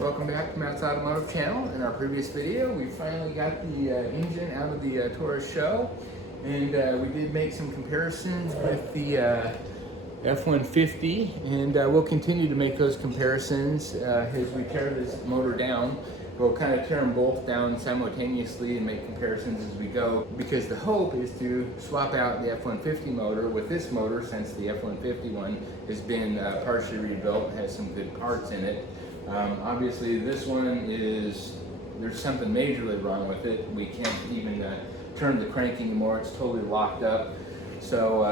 Welcome back to Matt's Automotive Channel. In our previous video, we finally got the engine out of the Taurus SHO, and we did make some comparisons with the F-150, and we'll continue to make those comparisons as we tear this motor down. We'll kind of tear them both down simultaneously and make comparisons as we go, because the hope is to swap out the F-150 motor with this motor, since the F-150 one has been partially rebuilt and has some good parts in it. Obviously this one there's something majorly wrong with it. We can't even turn the crank anymore. It's totally locked up. So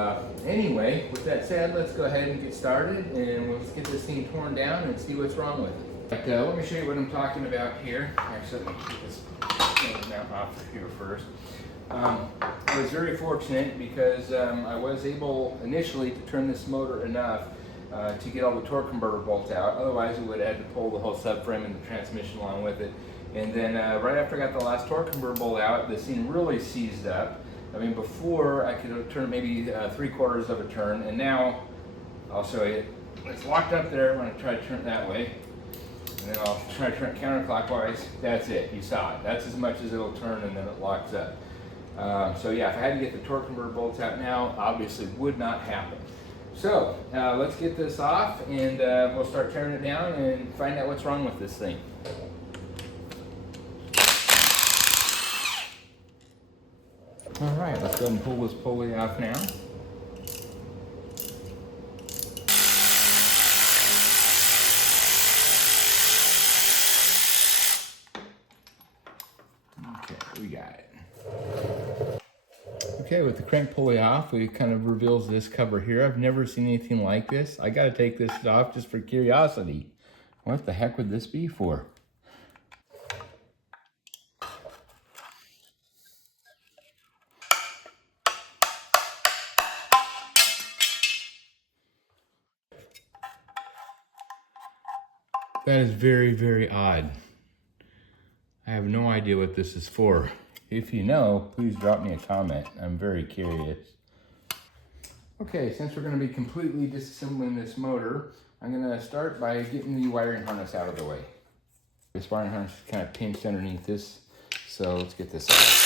anyway, with that said, let's go ahead and get started, and let's get this thing torn down and see what's wrong with it. But, let me show you what I'm talking about here. Actually, let me get this mount off here first. I was very fortunate because I was able initially to turn this motor enough to get all the torque converter bolts out. Otherwise, we would have had to pull the whole subframe and the transmission along with it. And then right after I got the last torque converter bolt out, the thing really seized up. I mean, before I could have turned maybe 3/4 of a turn, and now I'll show you. It's locked up there. I'm going to try to turn it that way, and then I'll try to turn it counterclockwise. That's it. You saw it. That's as much as it'll turn, and then it locks up. So yeah, if I had to get the torque converter bolts out now, obviously would not happen. So let's get this off, and we'll start tearing it down and find out what's wrong with this thing. All right, let's go ahead and pull this pulley off now. Okay, we got it. Okay, with the crank pulley off, it kind of reveals this cover here. I've never seen anything like this. I gotta take this off just for curiosity. What the heck would this be for? That is very, very odd. I have no idea what this is for. If you know, please drop me a comment. I'm very curious. Okay, since we're going to be completely disassembling this motor, I'm going to start by getting the wiring harness out of the way. This wiring harness is kind of pinched underneath this, so let's get this out.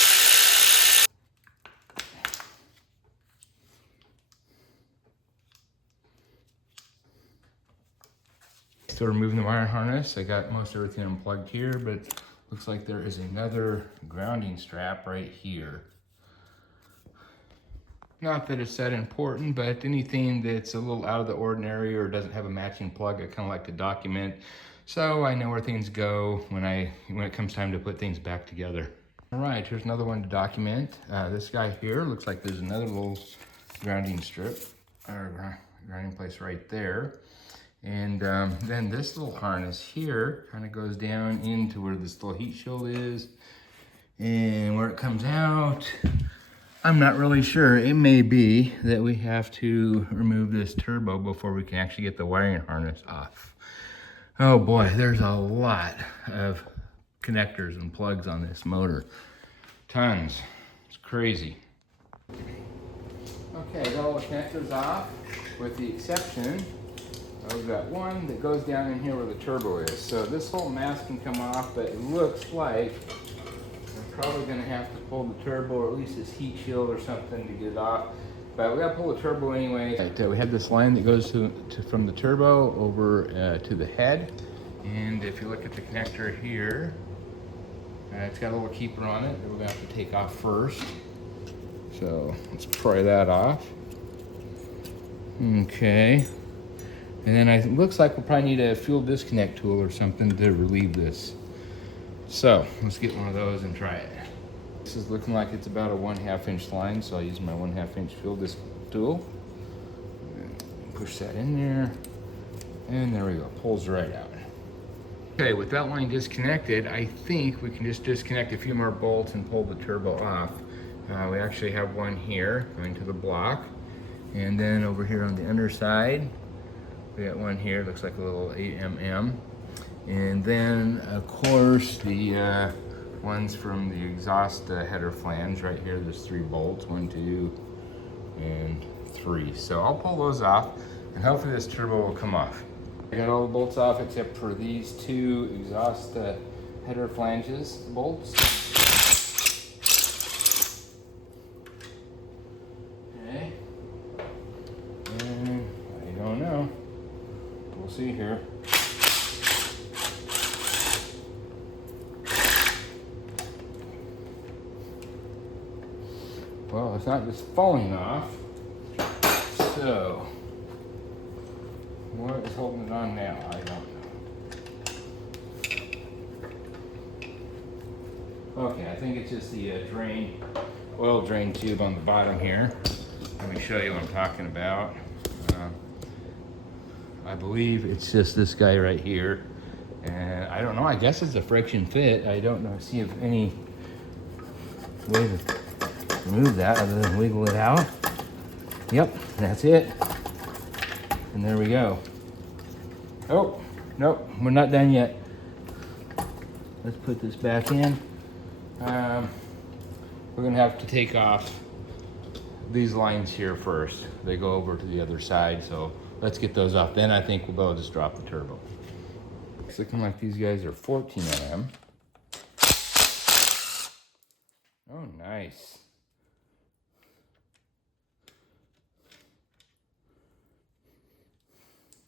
Still removing the wire harness. I got most everything unplugged here, but looks like there is another grounding strap right here. Not that it's that important, but anything that's a little out of the ordinary or doesn't have a matching plug, I kind of like to document, so I know where things go when it comes time to put things back together. All right, here's another one to document. This guy here looks like there's another little grounding strip, or grounding place right there. And then this little harness here kind of goes down into where this little heat shield is, and where it comes out, I'm not really sure. It may be that we have to remove this turbo before we can actually get the wiring harness off. Oh boy, there's a lot of connectors and plugs on this motor. Tons. It's crazy. Okay, got all the connectors off, with the exception, we've got one that goes down in here where the turbo is. So this whole mass can come off, but it looks like I'm probably gonna have to pull the turbo, or at least this heat shield or something, to get it off. But we gotta pull the turbo anyway. Right, we have this line that goes from the turbo over to the head. And if you look at the connector here, it's got a little keeper on it that we're gonna have to take off first. So let's pry that off. Okay. And then it looks like we'll probably need a fuel disconnect tool or something to relieve this. So let's get one of those and try it. This is looking like it's about a 1/2 inch line, so I'll use my 1/2 inch fuel disc tool. Push that in there, and there we go, pulls right out. Okay, with that line disconnected, I think we can just disconnect a few more bolts and pull the turbo off. We actually have one here going to the block, and then over here on the underside, we got one here, looks like a little 8mm. And then, of course, the ones from the exhaust header flange right here. There's 3 bolts, 1, 2, and 3. So I'll pull those off, and hopefully this turbo will come off. I got all the bolts off except for these two exhaust header flanges bolts. Okay. And I don't know. We'll see here. Well, it's not just falling off. So, what is holding it on now? I don't know. Okay, I think it's just the oil drain tube on the bottom here. Let me show you what I'm talking about. I believe it's just this guy right here. And I don't know, I guess it's a friction fit. I don't know, see if any way to remove that other than wiggle it out. Yep, that's it. And there we go. Oh, nope, we're not done yet. Let's put this back in. We're gonna have to take off these lines here first. They go over to the other side, so let's get those off. Then I think we'll be able to just drop the turbo. It's looking like these guys are 14 mm. Oh, nice.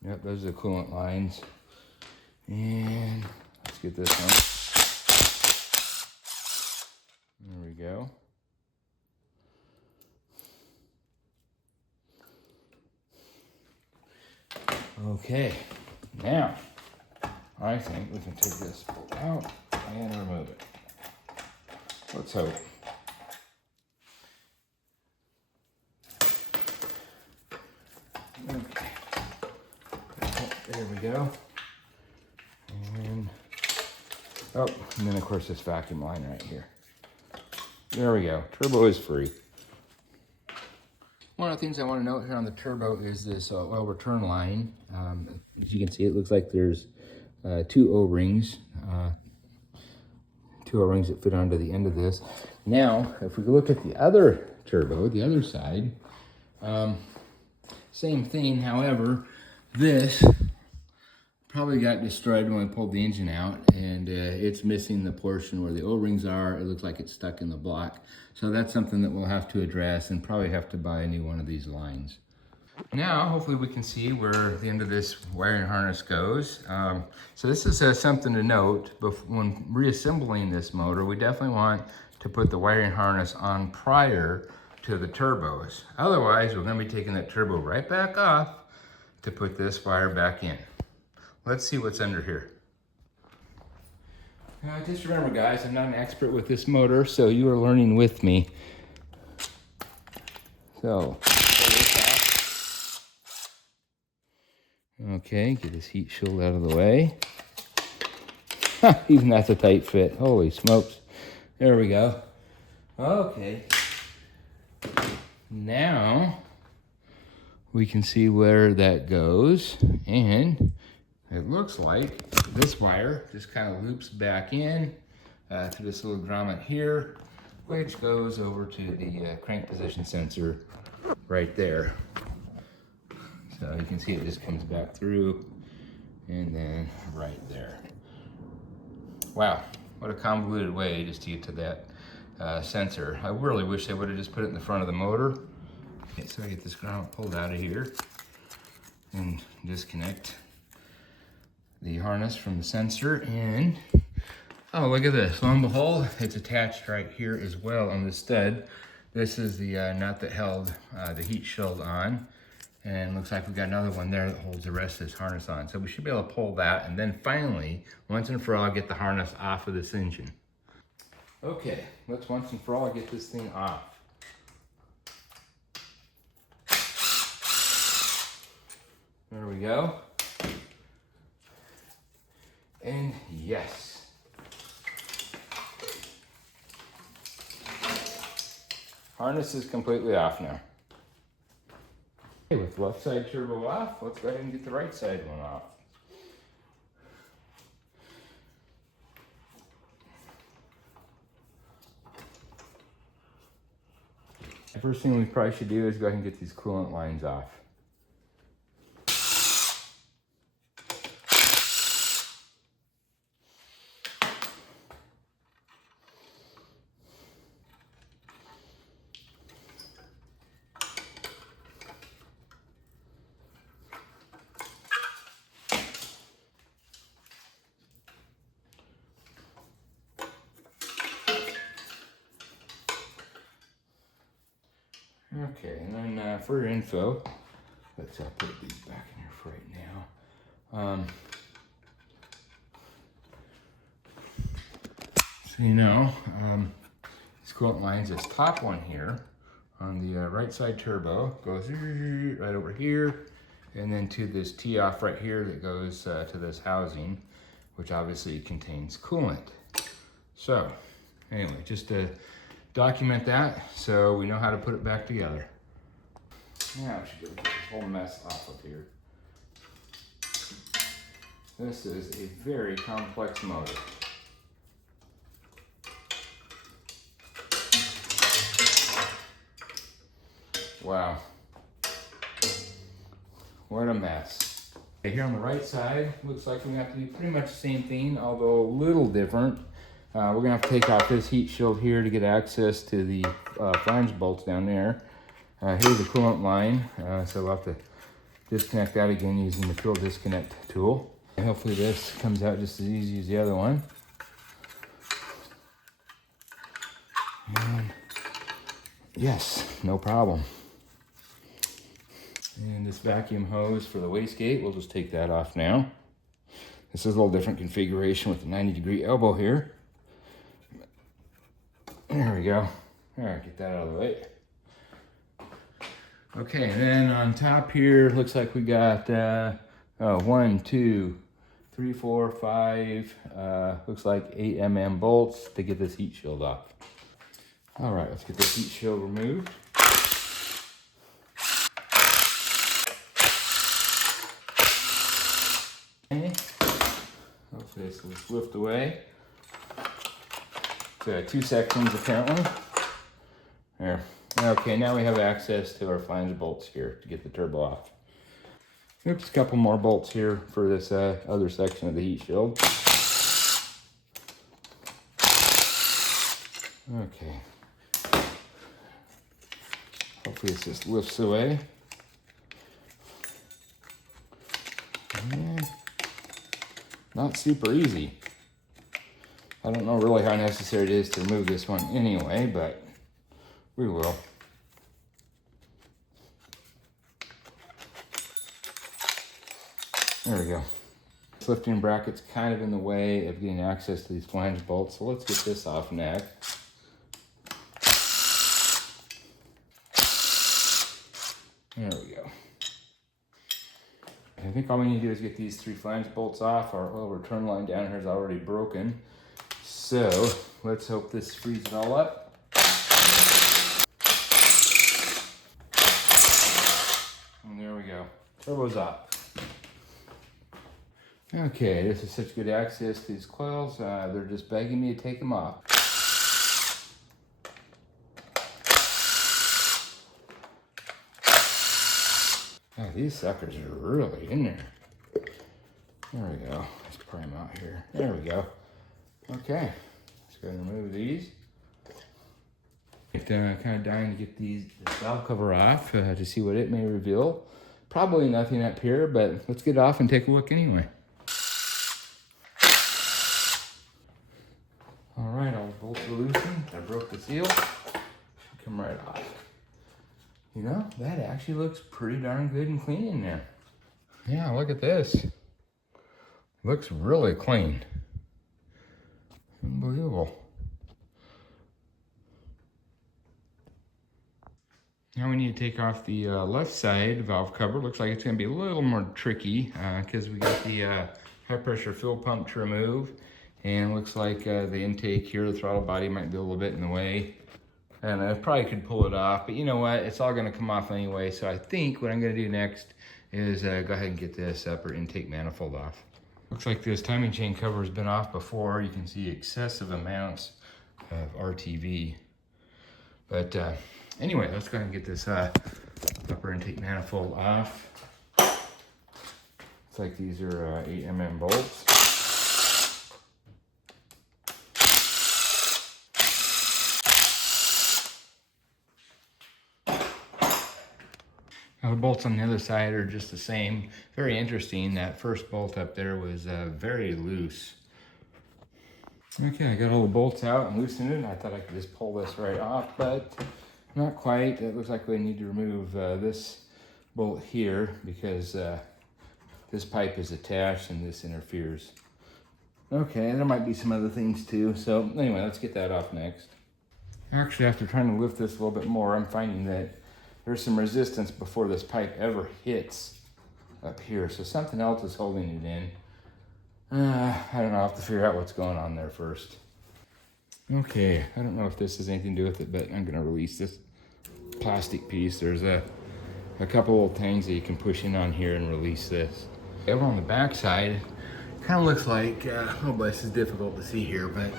Yep, those are the coolant lines. And let's get this one. There we go. Okay, now I think we can take this bolt out and remove it. Let's hope. Okay, there we go. And oh, and then of course this vacuum line right here. There we go. Turbo is free. One of the things I want to note here on the turbo is this oil return line. As you can see, it looks like there's two O-rings. Two O-rings that fit onto the end of this. Now, if we look at the other turbo, the other side, same thing. However, this probably got destroyed when we pulled the engine out, and it's missing the portion where the O-rings are. It looks like it's stuck in the block. So that's something that we'll have to address and probably have to buy a new one of these lines. Now, hopefully we can see where the end of this wiring harness goes. So this is something to note. When reassembling this motor, we definitely want to put the wiring harness on prior to the turbos. Otherwise, we're going to be taking that turbo right back off to put this wire back in. Let's see what's under here. Just remember, guys, I'm not an expert with this motor, so you are learning with me. So, pull this off. Okay, get this heat shield out of the way. Even that's a tight fit. Holy smokes. There we go. Okay. Now, we can see where that goes, and it looks like this wire just kind of loops back in through this little grommet here, which goes over to the crank position sensor right there. So you can see it just comes back through and then right there. Wow, what a convoluted way just to get to that sensor. I really wish they would have just put it in the front of the motor. Okay, so I get this grommet pulled out of here and disconnect the harness from the sensor, and oh, look at this. Lo and behold, it's attached right here as well on the stud. This is the nut that held the heat shield on, and looks like we've got another one there that holds the rest of this harness on. So we should be able to pull that, and then finally, once and for all, get the harness off of this engine. Okay, let's once and for all get this thing off. There we go. And yes. Harness is completely off now. Okay, with left side turbo off, let's go ahead and get the right side one off. The first thing we probably should do is go ahead and get these coolant lines off. Okay, and then for your info, let's put these back in here for right now. So you know, this coolant lines, this top one here on the right side turbo goes right over here, and then to this tee off right here that goes to this housing, which obviously contains coolant. So anyway, just to document that so we know how to put it back together. Now I should be able to get this whole mess off of here. This is a very complex motor. Wow. What a mess. Here on the right side, looks like we have to do pretty much the same thing, although a little different. We're gonna have to take off this heat shield here to get access to the flange bolts down there. Here's the coolant line, so we'll have to disconnect that again using the tool disconnect tool. And hopefully this comes out just as easy as the other one. And yes, no problem. And this vacuum hose for the wastegate, we'll just take that off now. This is a little different configuration with the 90-degree elbow here. There we go. All right, get that out of the way. Okay, and then on top here, looks like we got 1, 2, 3, 4, 5, looks like 8 mm bolts to get this heat shield off. All right, let's get this heat shield removed. Okay. Hopefully this will swift away. So 2 sections apparently. There. Okay, now we have access to our flange bolts here to get the turbo off. Oops, a couple more bolts here for this other section of the heat shield. Okay. Hopefully this just lifts away. And not super easy. I don't know really how necessary it is to remove this one anyway, but we will. There we go. This lifting bracket's kind of in the way of getting access to these flange bolts, so let's get this off next. There we go. I think all we need to do is get these 3 flange bolts off. Our oil return line down here is already broken. So let's hope this frees it all up. And there we go. Turbo's off. Okay, this is such good access to these coils. They're just begging me to take them off. Oh, these suckers are really in there. There we go. Let's pry them out here. There we go. Okay, let's go and remove these. Kind of dying to get this valve cover off to see what it may reveal. Probably nothing up here, but let's get it off and take a look anyway. All right, all the bolts are loosened. I broke the seal. Should come right off. You know, that actually looks pretty darn good and clean in there. Yeah, look at this. Looks really clean. Unbelievable. Now we need to take off the left side valve cover. Looks like it's going to be a little more tricky because we got the high pressure fuel pump to remove. And looks like the intake here, the throttle body might be a little bit in the way. And I probably could pull it off, but you know what? It's all going to come off anyway. So I think what I'm going to do next is go ahead and get this upper intake manifold off. Looks like this timing chain cover has been off before. You can see excessive amounts of RTV. But anyway, let's go ahead and get this upper intake manifold off. Looks like these are 8 mm bolts. Now the bolts on the other side are just the same. Very interesting. That first bolt up there was very loose. Okay, I got all the bolts out and loosened it. I thought I could just pull this right off, but Not quite. It looks like we need to remove this bolt here because this pipe is attached and this interferes. Okay, there might be some other things too. So anyway, let's get that off next. Actually, after trying to lift this a little bit more, I'm finding that there's some resistance before this pipe ever hits up here. So something else is holding it in. I don't know, I'll have to figure out what's going on there first. Okay, I don't know if this has anything to do with it, but I'm gonna release this plastic piece. There's a couple of things that you can push in on here and release this. Over on the back side, kind of looks like, oh boy, this is difficult to see here, but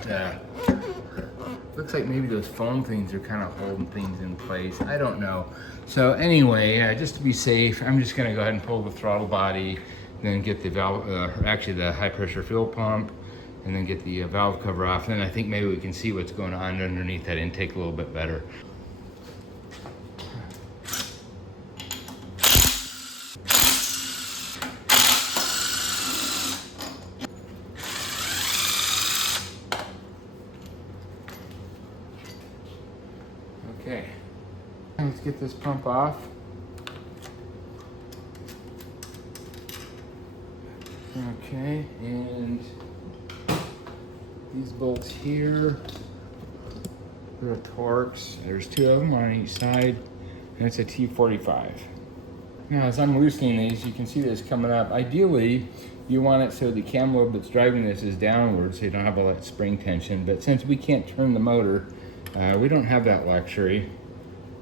looks like maybe those foam things are kind of holding things in place. I don't know. So anyway, just to be safe, I'm just gonna go ahead and pull the throttle body, then get the valve, actually the high pressure fuel pump, and then get the valve cover off. And I think maybe we can see what's going on underneath that intake a little bit better. Okay, let's get this pump off. Okay, and these bolts here, they're Taurus. There's two of them on each side, and it's a T45. Now, as I'm loosening these, you can see this coming up. Ideally, you want it so the cam lobe that's driving this is downward, so you don't have all that spring tension. But since we can't turn the motor, we don't have that luxury.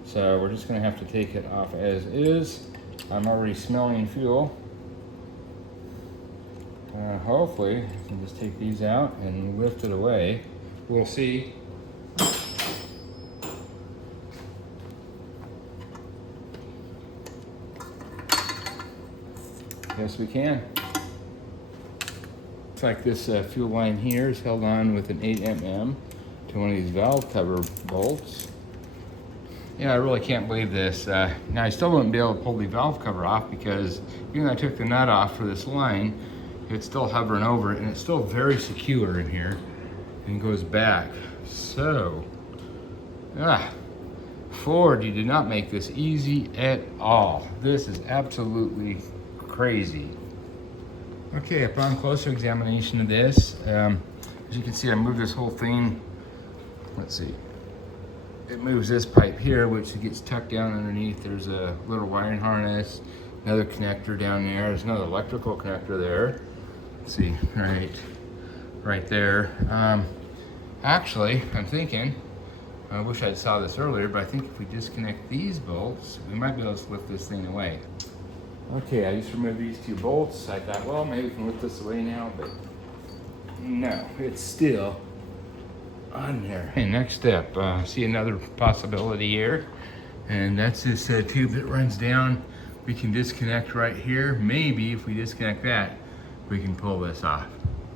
So we're just gonna have to take it off as is. I'm already smelling fuel. Hopefully, I can just take these out and lift it away. We'll see. Yes, we can. Looks like this fuel line here is held on with an 8mm to one of these valve cover bolts. Yeah, I really can't believe this. Now, I still wouldn't be able to pull the valve cover off because even though I took the nut off for this line, it's still hovering over it, and it's still very secure in here and goes back. So, Ford, you did not make this easy at all. This is absolutely crazy. Okay, upon closer examination of this, as you can see, I moved this whole thing. Let's see. It moves this pipe here, which gets tucked down underneath. There's a little wiring harness, another connector down there. There's another electrical connector there. Let's see, right there. Actually, I'm thinking, I wish I'd saw this earlier, but I think if we disconnect these bolts, we might be able to lift this thing away. Okay, I just removed these two bolts. I thought, well, maybe we can lift this away now, but no, it's still on there. Okay, next step, see another possibility here, and that's this tube that runs down. We can disconnect right here. Maybe if we disconnect that, we can pull this off.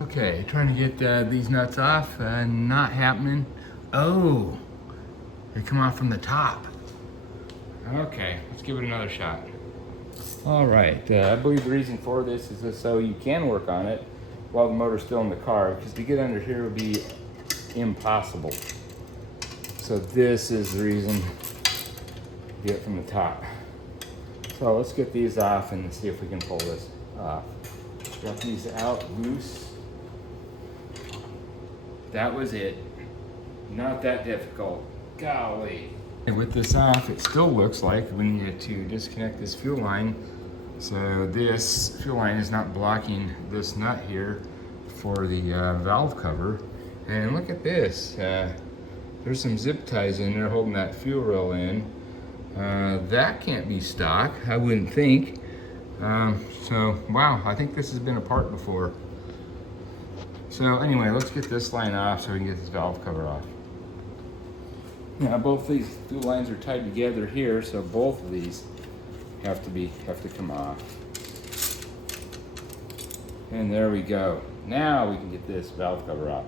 Okay, trying to get these nuts off, not happening. Oh, they come off from the top. Okay, let's give it another shot. All right, I believe the reason for this is just so you can work on it while the motor's still in the car, because to get under here would be impossible. So this is the reason to get it from the top. So let's get these off and see if we can pull this off. Got these out loose. That was it. Not that difficult. Golly. And with this off, it still looks like we need to disconnect this fuel line. So this fuel line is not blocking this nut here for the valve cover. And look at this. There's some zip ties in there holding that fuel rail in. That can't be stock, I wouldn't think. So, wow, I think this has been apart before. So anyway, let's get this line off so we can get this valve cover off. Now both these fuel lines are tied together here, so both of these have to come off. And there we go. Now we can get this valve cover off.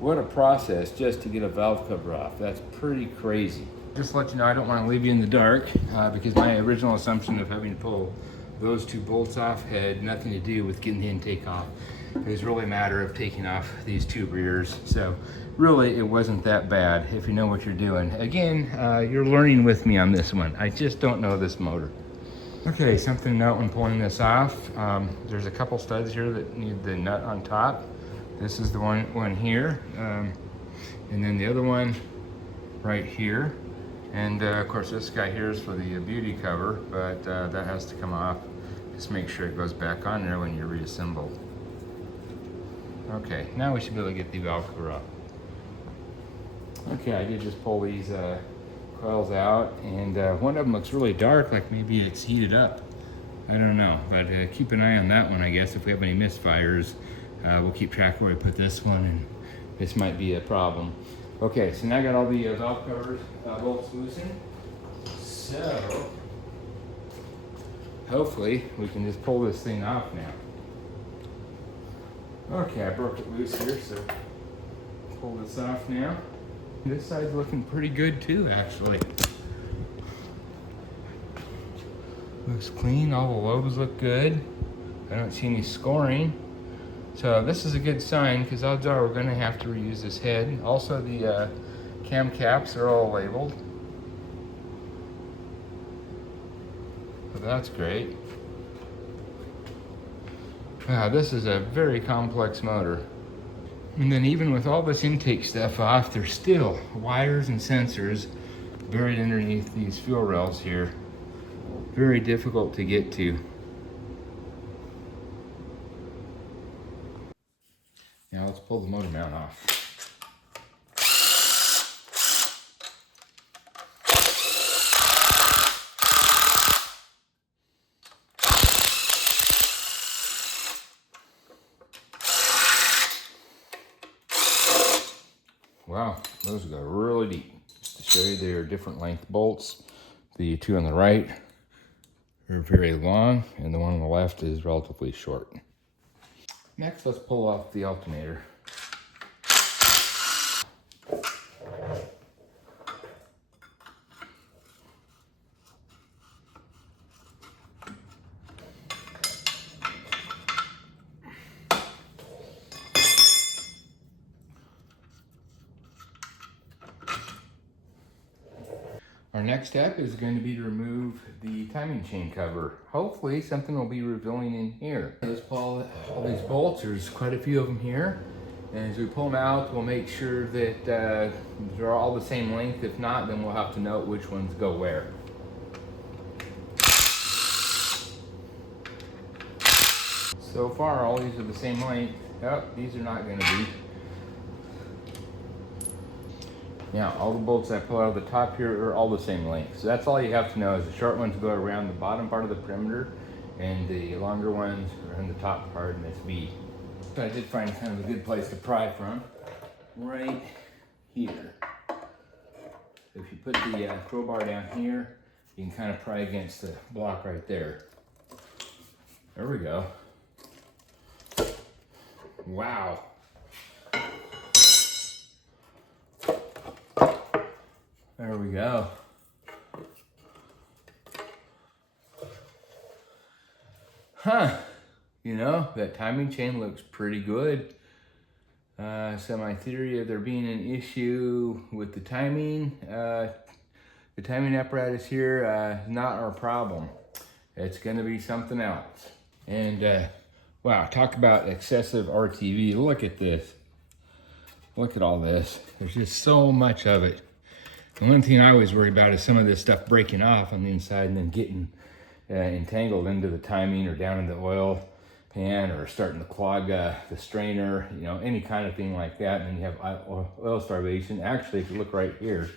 What a process just to get a valve cover off. That's pretty crazy. Just to let you know, I don't want to leave you in the dark because my original assumption of having to pull those two bolts off had nothing to do with getting the intake off. It was really a matter of taking off these two rears. So really it wasn't that bad if you know what you're doing. Again, you're learning with me on this one. I just don't know this motor. Okay, something to note when pulling this off. There's a couple studs here that need the nut on top. This is the one here. And then the other one right here. And of course this guy here is for the beauty cover, but that has to come off. Just make sure it goes back on there when you reassemble. Okay, now we should be able to get the valve cover up. Okay, I did just pull these coils out, and one of them looks really dark, like maybe it's heated up. I don't know, but keep an eye on that one, I guess. If we have any misfires, we'll keep track of where we put this one, and this might be a problem. Okay, so now I got all the valve covers bolts loosened. So hopefully we can just pull this thing off now. Okay, I broke it loose here, so pull this off now. This side's looking pretty good too, actually. Looks clean, all the lobes look good. I don't see any scoring. So this is a good sign, because odds are we're gonna have to reuse this head. Also the cam caps are all labeled. So that's great. Wow, this is a very complex motor. And then even with all this intake stuff off, there's still wires and sensors buried underneath these fuel rails here. Very difficult to get to. Now let's pull the motor mount off. Wow, those go really deep. Just to show you, they are different length bolts. The two on the right are very long, and the one on the left is relatively short. Next, let's pull off the alternator. Our next step is going to be to remove the timing chain cover. Hopefully something will be revealing in here. Let's pull all these bolts. There's quite a few of them here. And as we pull them out, we'll make sure that they're all the same length. If not, then we'll have to note which ones go where. So far, all these are the same length. Oh, these are not going to be. Now, all the bolts I pull out of the top here are all the same length. So that's all you have to know, is the short ones go around the bottom part of the perimeter, and the longer ones are in the top part in this V. So I did find kind of a good place to pry from, right here. If you put the crowbar down here, you can kind of pry against the block right there. There we go. Wow. There we go. Huh. You know, that timing chain looks pretty good. So my theory of there being an issue with the timing apparatus here, is not our problem. It's gonna be something else. And wow, talk about excessive RTV. Look at this. Look at all this. There's just so much of it. The one thing I always worry about is some of this stuff breaking off on the inside and then getting entangled into the timing or down in the oil pan, or starting to clog the strainer, you know, any kind of thing like that. And then you have oil starvation. Actually, if you look right here,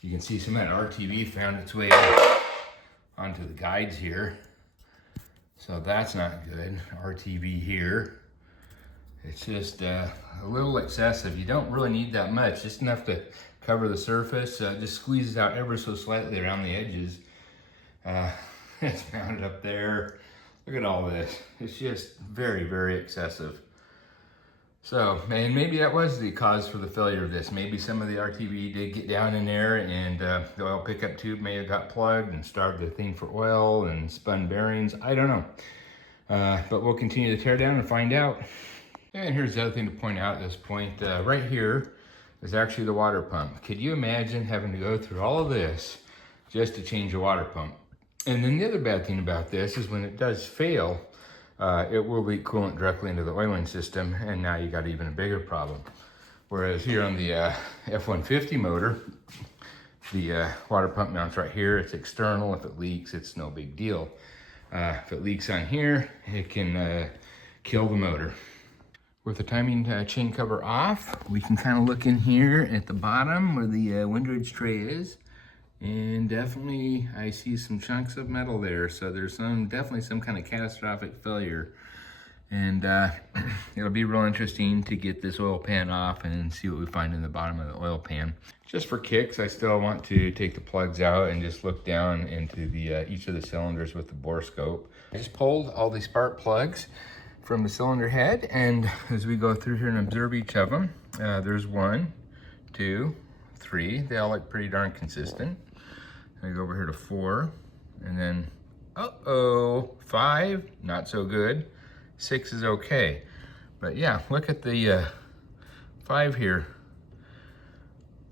you can see some of that RTV found its way onto the guides here. So that's not good. RTV here. It's just a little excessive. You don't really need that much, just enough to cover the surface. Just squeezes out ever so slightly around the edges. It's mounted up there. Look at all this. It's just very, very excessive. So, and maybe that was the cause for the failure of this. Maybe some of the RTV did get down in there, and the oil pickup tube may have got plugged and starved the thing for oil and spun bearings. I don't know. But we'll continue to tear down and find out. And here's the other thing to point out at this point. Right here is actually the water pump. Could you imagine having to go through all of this just to change a water pump? And then the other bad thing about this is when it does fail, it will leak coolant directly into the oiling system, and now you got even a bigger problem. Whereas here on the F-150 motor, the water pump mounts right here. It's external. If it leaks, it's no big deal. If it leaks on here, it can kill the motor. With the timing chain cover off, we can kind of look in here at the bottom where the windage tray is. And definitely I see some chunks of metal there. So there's definitely some kind of catastrophic failure. And it'll be real interesting to get this oil pan off and see what we find in the bottom of the oil pan. Just for kicks, I still want to take the plugs out and just look down into the each of the cylinders with the bore scope. I just pulled all the spark plugs from the cylinder head, and as we go through here and observe each of them, there's 1, 2, 3. They all look pretty darn consistent. I go over here to 4, and then, 5, not so good. 6 is okay. But yeah, look at the 5 here.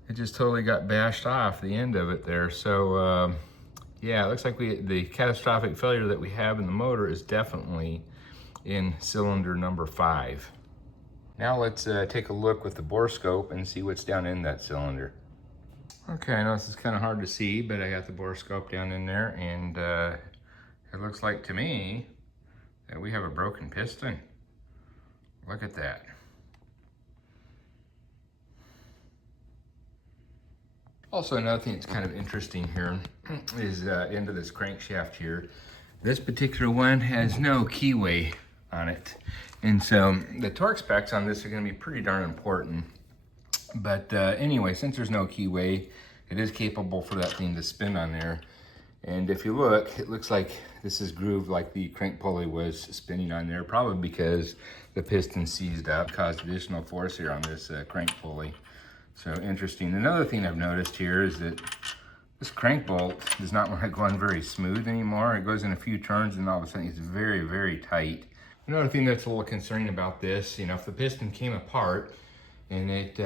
It just totally got bashed off the end of it there. So yeah, it looks like the catastrophic failure that we have in the motor is definitely in cylinder number 5. Now let's take a look with the bore scope and see what's down in that cylinder. Okay, I know this is kind of hard to see, but I got the bore scope down in there, and it looks like to me that we have a broken piston. Look at that. Also, another thing that's kind of interesting here is into this crankshaft here. This particular one has no keyway on it. And so the torque specs on this are gonna be pretty darn important. But anyway, since there's no keyway, it is capable for that thing to spin on there. And if you look, it looks like this is grooved like the crank pulley was spinning on there, probably because the piston seized up, caused additional force here on this crank pulley. So interesting. Another thing I've noticed here is that this crank bolt does not want to go on very smooth anymore. It goes in a few turns and all of a sudden it's very, very tight. Another thing that's a little concerning about this, you know, if the piston came apart and it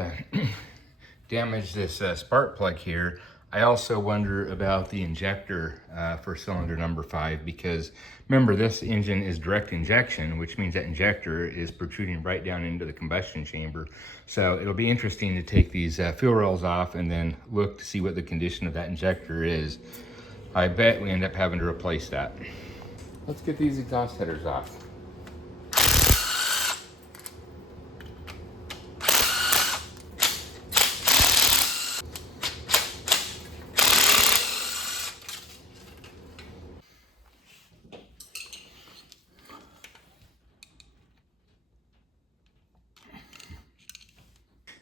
damaged this spark plug here, I also wonder about the injector for cylinder number 5, because remember, this engine is direct injection, which means that injector is protruding right down into the combustion chamber. So it'll be interesting to take these fuel rails off and then look to see what the condition of that injector is. I bet we end up having to replace that. Let's get these exhaust headers off.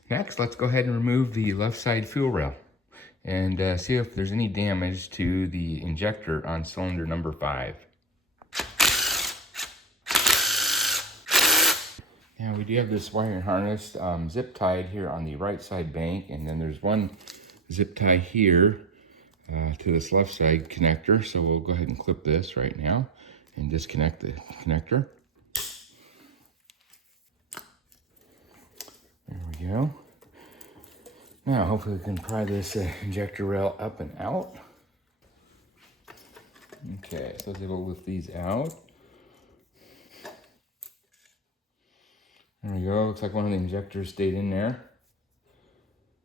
Next, let's go ahead and remove the left side fuel rail and see if there's any damage to the injector on cylinder number 5. Now we do have this wiring harness zip tied here on the right side bank, and then there's one zip tie here to this left side connector. So we'll go ahead and clip this right now and disconnect the connector. There we go. Now, hopefully we can pry this injector rail up and out. Okay, so I was able to lift these out. There we go. Looks like one of the injectors stayed in there.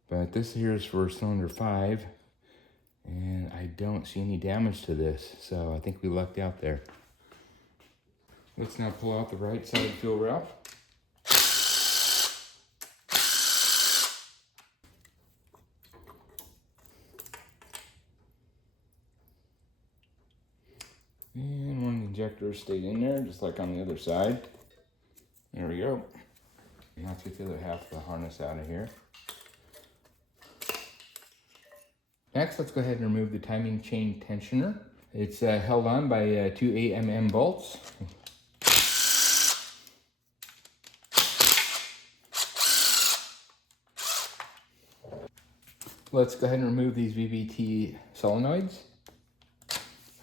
But this here is for cylinder 5, and I don't see any damage to this, so I think we lucked out there. Let's now pull out the right side fuel rail. And one injector stayed in there, just like on the other side. There we go. Now let's get the other half of the harness out of here. Next, let's go ahead and remove the timing chain tensioner. It's held on by 2 8mm bolts. let's go ahead and remove these VVT solenoids.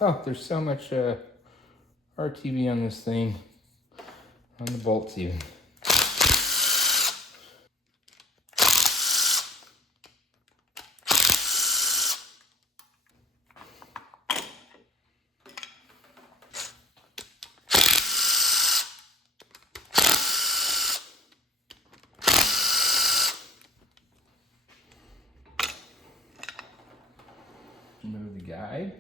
Oh, there's so much RTV on this thing, on the bolts even. Remove the guide.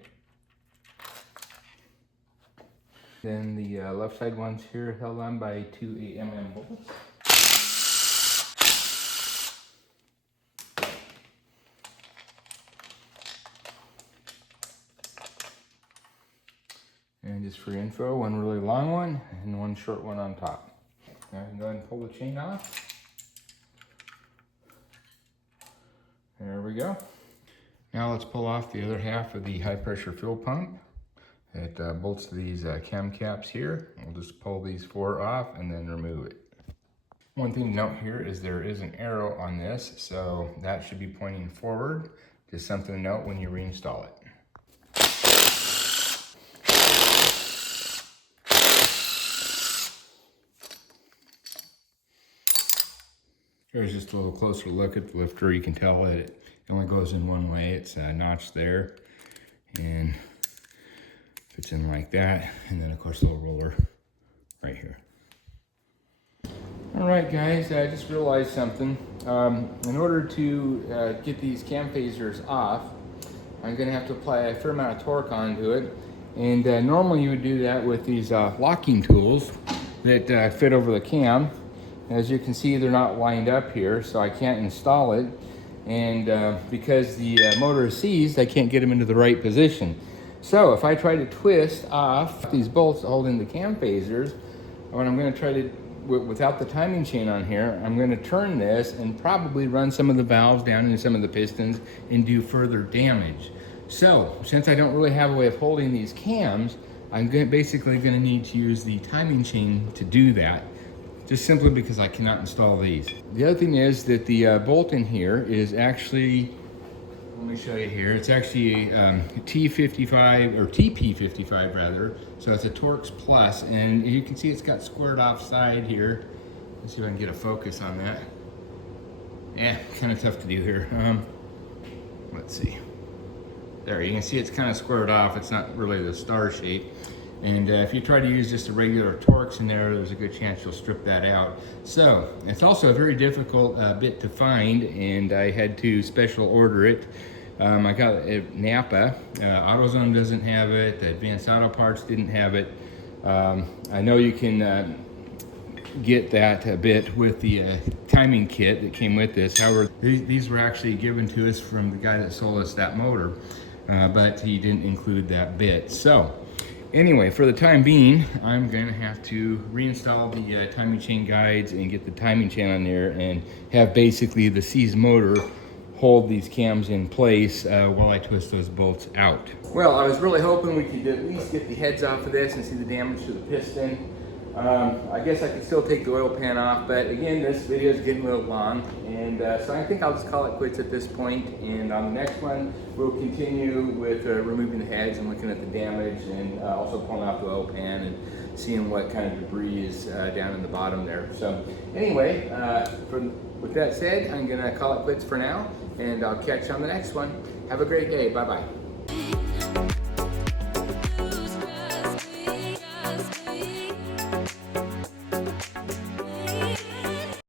Then the left side ones here held on by two 8mm bolts. And just for info, one really long one and one short one on top. Now I can go ahead and pull the chain off. There we go. Now let's pull off the other half of the high pressure fuel pump. It bolts to these cam caps here. We'll just pull these four off and then remove it. One thing to note here is there is an arrow on this, so that should be pointing forward. Just something to note when you reinstall it. Here's just a little closer look at the lifter. You can tell that it only goes in one way. It's notched there and fits in like that. And then of course a little roller right here. All right guys, I just realized something. In order to get these cam phasers off, I'm gonna have to apply a fair amount of torque onto it. And normally you would do that with these locking tools that fit over the cam. As you can see, they're not lined up here, so I can't install it. And because the motor is seized, I can't get them into the right position. So if I try to twist off these bolts holding the cam phasers, what I'm going to try to, without the timing chain on here, I'm going to turn this and probably run some of the valves down into some of the pistons and do further damage. So since I don't really have a way of holding these cams, I'm basically going to need to use the timing chain to do that. Just simply because I cannot install these. The other thing is that the bolt in here is actually, let me show you here, it's actually T55, or TP55 rather, so it's a Taurus Plus, and you can see it's got squared off side here. Let's see if I can get a focus on that. Yeah, kind of tough to do here. Let's see. There, you can see it's kind of squared off. It's not really the star shape. And if you try to use just a regular Taurus in there, there's a good chance you'll strip that out. So it's also a very difficult bit to find, and I had to special order it. I got it at Napa. AutoZone doesn't have it. Advanced Auto Parts didn't have it. I know you can get that bit with the timing kit that came with this. However, these were actually given to us from the guy that sold us that motor, but he didn't include that bit. So anyway, for the time being, I'm going to have to reinstall the timing chain guides and get the timing chain on there and have basically the seized motor hold these cams in place while I twist those bolts out. Well, I was really hoping we could at least get the heads off of this and see the damage to the piston. I guess I could still take the oil pan off, but again, this video is getting a little long, and so I think I'll just call it quits at this point. And on the next one, we'll continue with removing the heads and looking at the damage, and also pulling off the oil pan and seeing what kind of debris is down in the bottom there. So anyway, with that said, I'm gonna call it quits for now, and I'll catch you on the next one. Have a great day. Bye-bye.